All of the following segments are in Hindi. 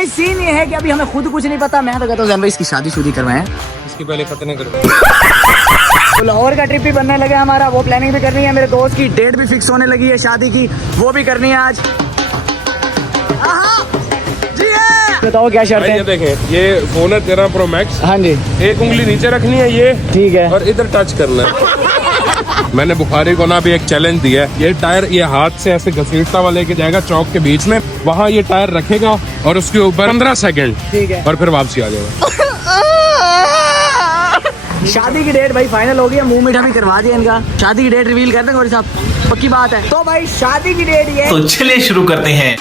भाई सीन ये है कि अभी हमें खुद कुछ नहीं पता। मैं तो कहता हूँ जैन भाई इसकी शादी शुदी करवाएं, इसकी पहले खतने करो। तो लाहौर का ट्रिप भी बनने लगा हमारा, वो प्लानिंग भी करनी है। मेरे दोस्त की डेट भी फिक्स होने लगी है शादी की, वो भी करनी है आज। बताओ क्या शर्त है? ये देखें, ये फोन है 13 Pro Max। हाँ जी, एक उंगली नीचे रखनी है ये, ठीक है। और इधर टच करना है। मैंने बुखारी को ना भी एक चैलेंज दिया है, ये टायर ये हाथ से ऐसे घसीटता हुआ लेके जाएगा चौक के बीच में, वहाँ ये टायर रखेगा और उसके ऊपर 15 सेकंड, ठीक है, और फिर वापसी आ जाएगा। शादी की डेट भाई फाइनल हो गई है, मुंह मीठा भी करवा दिया इनका। शादी की डेट रिवील कर देंगे भाई साहब, पक्की बात है। तो भाई शादी की डेट ये, तो चलिए शुरू करते हैं।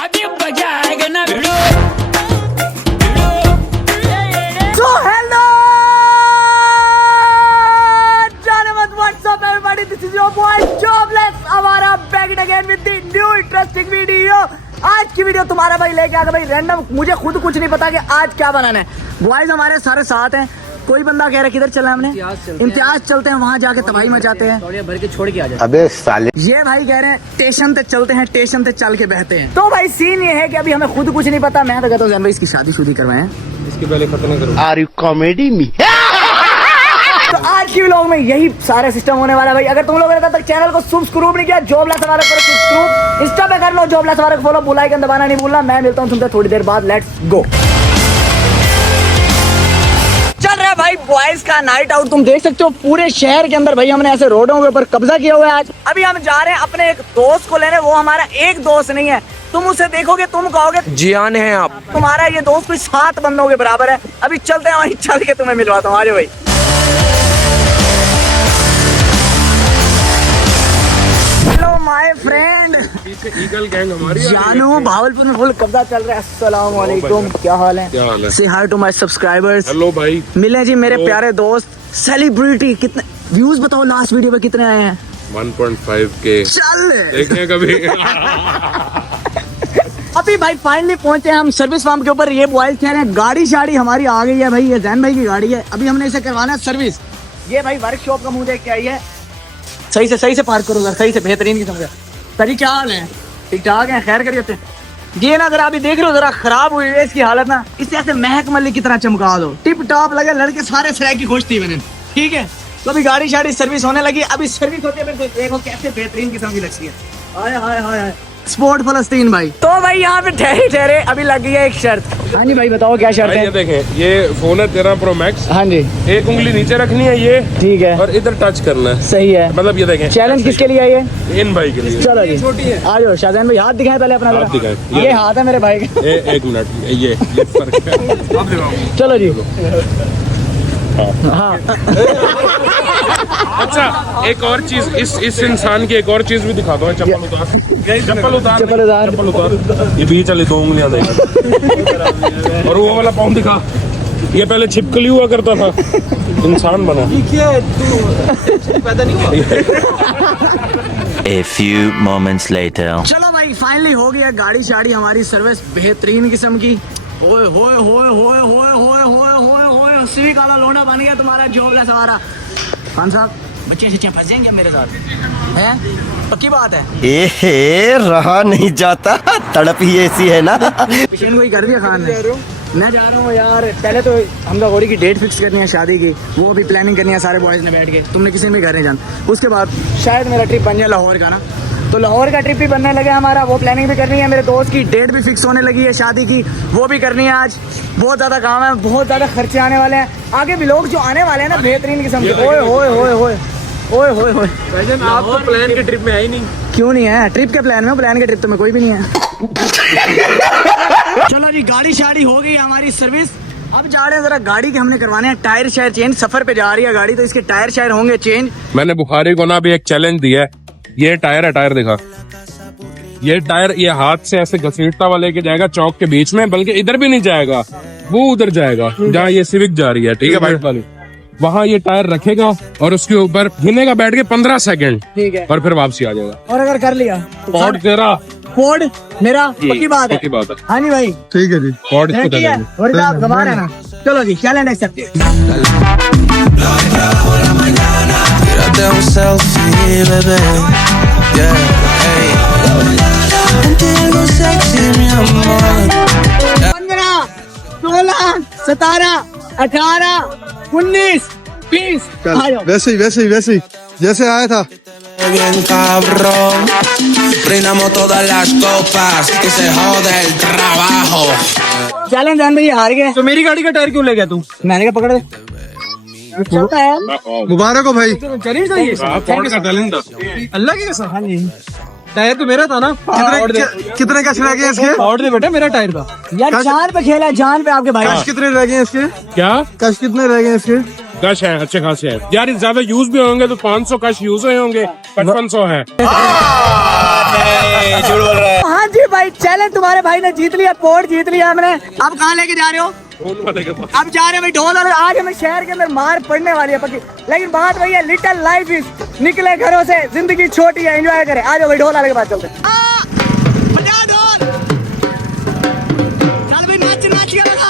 तो hello what's up everybody, this is your boy jobless हमारा back again with the new interesting video. आज की वीडियो तुम्हारा भाई लेके आ गया भाई रैंडम, मुझे खुद कुछ नहीं पता कि आज क्या बनाना है। बॉयज हमारे सारे साथ हैं। कोई बंदा कह रहा है किधर चला हमने, इम्तियाज चलते हैं, वहाँ जाके तबाही मचाते हैं, भर के छोड़ के आ जाते। अबे साले, ये भाई कह रहे हैं स्टेशन पे चलते हैं, स्टेशन पे चल के बहते हैं। तो भाई सीन ये है कि अभी हमें खुद कुछ नहीं पता। मैं तो कहता हूँ जैन भाई इसकी शादी शुदी करवाएं, इसकी पहले खतने करो। Are you comedy me? तो आज की व्लॉग में यही सारे सिस्टम होने वाला है भाई। अगर तुम लोगों ने तब तक चैनल को सब्सक्राइब नहीं किया, जॉबलेस हमारे करो सब्सक्राइब, इंस्टा पे कर लो जॉबलेस हमारे को फॉलो, बेल आइकन दबाना नहीं भूलना। मैं मिलता हूँ तुमसे थोड़ी देर बाद, लेट्स गो। चल रहा है भाई बॉयज का नाइट आउट, तुम देख सकते हो पूरे शहर के अंदर भाई हमने ऐसे रोडों के ऊपर कब्जा किया हुआ है आज। अभी हम जा रहे हैं अपने एक दोस्त को लेने, वो हमारा एक दोस्त नहीं है। तुम उसे देखोगे तुम कहोगे जियान है आप, तुम्हारा ये दोस्त कोई 7 बंदों के बराबर है। अभी चलते हैं वहीं, चल के तुम्हें मिलवाता हूँ। आ जाओ भाई। हेलो माय फ्रेंड, पीछे ईगल गैंग हमारी जानू भावलपुर में फुल कब्जा चल रहा है। अस्सलाम वालेकुम, क्या हाल है? क्या हाल है? से हाय टू माय सब्सक्राइबर्स। हेलो भाई, मिले जी मेरे प्यारे दोस्त सेलिब्रिटी। कितने व्यूज बताओ लास्ट वीडियो पे कितने आए हैं? 1.5 के चल देखें कभी। अभी भाई फाइनली पहुंचे हम सर्विस फार्म के ऊपर। ये बॉयज कह रहे हैं गाड़ी शाड़ी हमारी आ गई है भाई, ये जैन भाई की गाड़ी है। अभी हमने इसे करवाना है सर्विस। ये भाई वर्कशॉप का मुंह देख के आई है। सही से पार्क करो सर, सही से, बेहतरीन की समझ। सरी क्या हाल है? ठीक ठाक है, खैर करिए। ये ना जरा अभी देख लो, जरा खराब हुई है इसकी हालत ना। इससे ऐसे महक मल्लिक की तरह चमका दो, टिप टॉप लगे, लड़के सारे सराय की खुश थी मैंने। ठीक है, तो अभी गाड़ी शाड़ी सर्विस होने लगी। अभी सर्विस होती है, देखो कैसे बेहतरीन किस्म की लगती है। हाय हाय हाय, स्पोर्ट फलस्तीन भाई। तो भाई यहाँ पे ठहरे अभी लग गई है एक शर्त। हाँ जी भाई बताओ क्या शर्त ये है? देखें, ये फोन है 13 Pro Max। हाँ जी, एक उंगली नीचे रखनी है ये, ठीक है, और इधर टच करना है। सही है। मतलब ये देखें, चैलेंज किसके लिए है ये? इन भाई के लिए। चलो जी, आ जाओ शाहजहान भाई, हाथ दिखाएं पहले अपना। हाथ दिखाएं। ये हाथ है मेरे भाई का। एक मिनट, ये फर्क है। आप दिखाओ। चलो जी। हाँ। अच्छा, एक और चीज, इस इंसान की एक और चीज भी दिखा दो। चप्पल उतार, चप्पल उतार। ये बीच वाली 2 उंगलियां देख, और वो वाला पाँव दिखा। ये पहले छिपकली हुआ करता था, इंसान बना। पैदा नहीं हुआ। A few moments later. चलो भाई फाइनली हो गया गाड़ी शाड़ी हमारी सर्विस बेहतरीन किस्म की। ओए होए होए होए होए होए होए होए होए, सिविक वाला लोंडा बन गया तुम्हारा जॉबलेस हमारा। खान साहब बच्चे से फंस जाएंगे मेरे साथ, हैं? पक्की बात है। ए रहा नहीं जाता, तड़प ही ऐसी है ना। पिछले को ही कर दिया खान ने। मैं जा रहा हूँ यार, पहले तो हम लोग की डेट फिक्स करनी है शादी की, वो भी प्लानिंग करनी है सारे बॉयज ने बैठ के। तुमने किसी ने भी घर नहीं जाना। उसके बाद शायद मेरा ट्रिप बन जाए लाहौर का ना, तो लाहौर का ट्रिप भी बनने लगा हमारा, वो प्लानिंग भी करनी है। मेरे दोस्त की डेट भी फिक्स होने लगी है शादी की, वो भी करनी है आज। बहुत ज़्यादा काम है, बहुत ज़्यादा खर्चे आने वाले हैं। आगे भी लोग जो आने वाले हैं ना बेहतरीन किस्म के। ओए होए होए होए ओए होए होए, आप तो प्लान के ट्रिप में है ही नहीं। क्यों नहीं है? ट्रिप के प्लान में, प्लान के ट्रिप तो में कोई भी नहीं है। चलो जी, गाड़ी शाड़ी हो गई हमारी सर्विस। अब जा रहे हैं जरा गाड़ी के हमने करवाने हैं टायर शायर चेंज। सफर पे जा रही है गाड़ी, तो इसके टायर शायर होंगे चेंज। मैंने बुखारी को ना भी एक चैलेंज दिया है, ये टायर है, टायर दिखा। ये टायर ये हाथ से ऐसे घसीटता हुआ लेके जाएगा चौक के बीच में, बल्कि इधर भी नहीं जाएगा, वो उधर जाएगा जहाँ ये सिविक जा रही है। ठीक है, वाइट वाली, वहाँ ये टायर रखेगा और उसके ऊपर गिनेगा बैठ के 15 सेकंड, ठीक है, और फिर वापसी आ जाएगा। और अगर कर लिया पॉड तेरा, पॉड मेरा, पक्की बात है। पक्की बात है। हाँ जी भाई, ठीक है जी। पॉड ठीक है, और आप घुमा रहे हैं ना। चलो जी, चैलेंज एक्सेप्ट। 17, 18, 19, 20 आ जाओ। वैसे ही जैसे आया था। Bien cabrón, brindamos todas las copas y se jode el trabajo. चलें जान भाई हार गए। तो मेरी गाड़ी का टायर क्यों ले गया तू? मैंने क्या पकड़ दे चलता है मुबारक हो भाई। चलिए सही फोर्ड का टैलेंट अल्लाह की कसम। हाँ जी टायर तो मेरा था ना। कितने कश रह गए इसके? और दे बेटा मेरा टायर था। यार जान पे खेला, जान पे आपके भाई। कश कितने रह गए इसके? क्या कश कितने रह गए इसके? कश है अच्छे खासे है यार, ज्यादा यूज भी होंगे तो 500 कश यूज हुए होंगे, 5500 है। हाँ जी भाई चैलेंज तुम्हारे भाई ने जीत लिया, पोर्ट जीत लिया हमने। अब कहाँ लेके जा रहे हो? अब जा रहे हैं भाई ढोल वाले। आज हमें शहर के अंदर मार पड़ने वाली है पक्की, लेकिन बात वही है, लिटिल लाइफ इज, निकले घरों से, जिंदगी छोटी है, एंजॉय करें। आ जाओ भाई ढोल वाले के पास चलते हैं। बजा ढोल, चल भाई नाच नाच के लगा।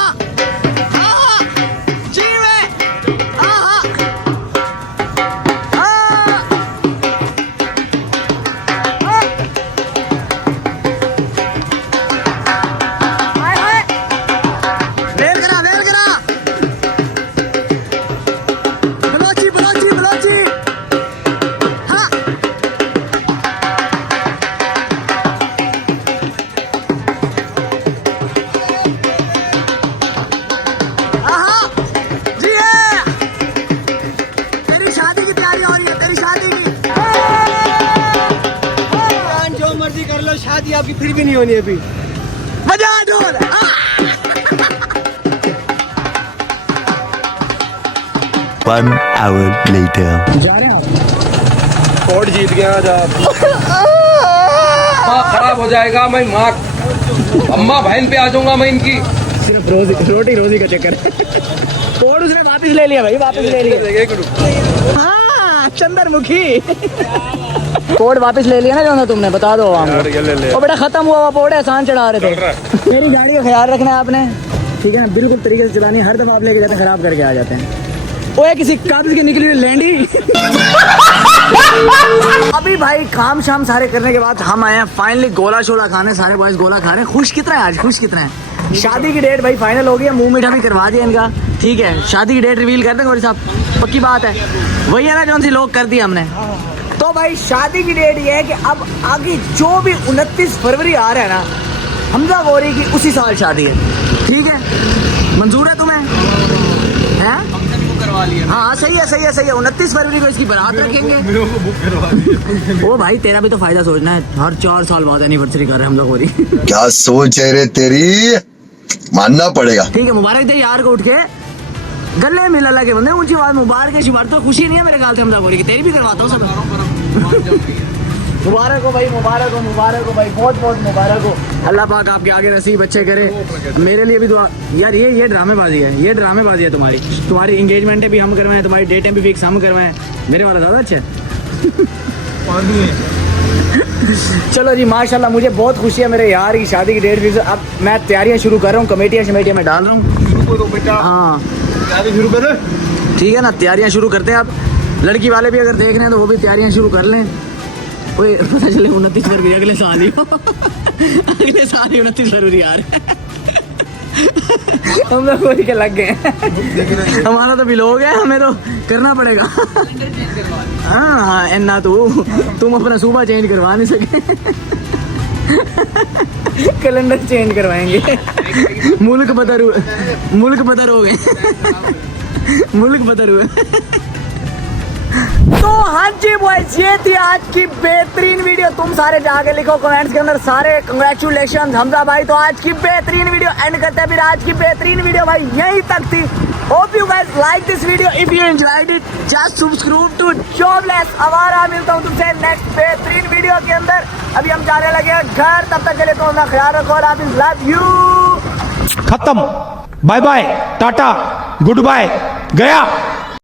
शादी आपकी फिर भी नहीं होनी अभी। बजा ढोल। One hour later. कोर्ट जीत गया आज आप। माँ खराब हो जाएगा, मैं माँ अम्मा बहन पे आ जाऊंगा मैं इनकी। सिर्फ रोजी का चक्कर। कोड उसने वापस ले लिया भाई, वापस ले लिया। हाँ चंद्रमुखी कोड वापस ले लिया ना जो ना तुमने, बता दो वो बेटा खत्म हुआ हुआ कोड, एहसान चढ़ा रहे थे। मेरी गाड़ी का ख्याल रखना है आपने, ठीक है ना, बिल्कुल तरीके से चलानी है। हर दफा आप लेके जाते हैं खराब करके आ जाते हैं। ओए किसी कब्ज की निकली हुई लैंडी। अभी भाई काम शाम सारे करने के बाद हम आए हैं फाइनली गोला शोला खाने। सारे बॉयज गोला खा रहे हैं। खुश कितना है आज, खुश कितना है। शादी की डेट भाई फाइनल हो गई है, मुंह मीठा भी करवा दिया इनका, ठीक है। शादी की डेट रिवील कर देंगे गौरी साहब, पक्की बात है। वही है ना जो सी लोग कर दी हमने। तो भाई शादी की डेट ये है कि अब आगे जो भी 29 फरवरी आ रहा है ना, हमजा गौरी की उसी साल शादी है, ठीक है। मंजूर है तुम्हें? है? हाँ सही है 29 फरवरी को इसकी बारात रखेंगे। ओ भाई तेरा भी तो फायदा सोचना है, हर 4 साल बाद एनिवर्सरी कर रहे हैं हम लोग। क्या सोच है रे तेरी, मानना पड़ेगा। ठीक है मुबारक दे यार को उठ के गले मिल अल्लाह के बंदे, ऊंची आवाज मुबारक है। शिवार तो खुशी नहीं है मेरे ख्याल से हमजा की, तेरी भी करवाता हूँ सब। मुबारक हो भाई, मुबारक हो भाई, बहुत बहुत मुबारक हो। अल्लाह पाक आपके आगे नसीब अच्छे करे। मेरे लिए भी दुआ। यार ये ड्रामेबाजी है, ये ड्रामेबाजी है तुम्हारी। तुम्हारी एंगेजमेंटें भी हम करवाएं, तुम्हारी डेटें भी फिक्स हम करवाएं। मेरे वाला ज़्यादा अच्छा है। चलो जी माशाल्लाह, मुझे बहुत खुशी है मेरे यार की शादी की डेट फिक्स। अब मैं तैयारियां शुरू कर रहा हूँ, कमेटियाँ में डाल रहा हूँ। हाँ शुरू करें, ठीक है ना, तैयारियां शुरू करते हैं। अब लड़की वाले भी अगर देख रहे हैं तो वो भी तैयारियां शुरू कर लें। कोई पता चले 29 फरवरी अगले साल ही अगले साल ही 29 फरवरी यार। हम लोग वही के लग गए। हमारा तो बिलोग है, हमें तो करना पड़ेगा। हाँ इन्ना तुम अपना सूबा चेंज करवा नहीं सके। कैलेंडर चेंज करवाएंगे। मुल्क बदर हुए, मुल्क बदर हुए। तो हाँ जी बॉयज, ये थी आज की बेहतरीन वीडियो। तुम सारे जाके लिखो कमेंट्स के अंदर सारे कंग्रेचुलेशन हमजा भाई। तो आज की बेहतरीन वीडियो एंड करते हैं। फिर आज की बेहतरीन वीडियो भाई यहीं तक थी। Hope you guys like this video. If you enjoyed it just subscribe to Jobless Awara. मिलता हूँ तुमसे नेक्स्ट बेहतरीन वीडियो के अंदर। अभी हम जाने लगे हैं घर, तब तक के लिए तो अपना ख्याल रखो। Love you. खत्म, bye bye, tata, good bye, गया।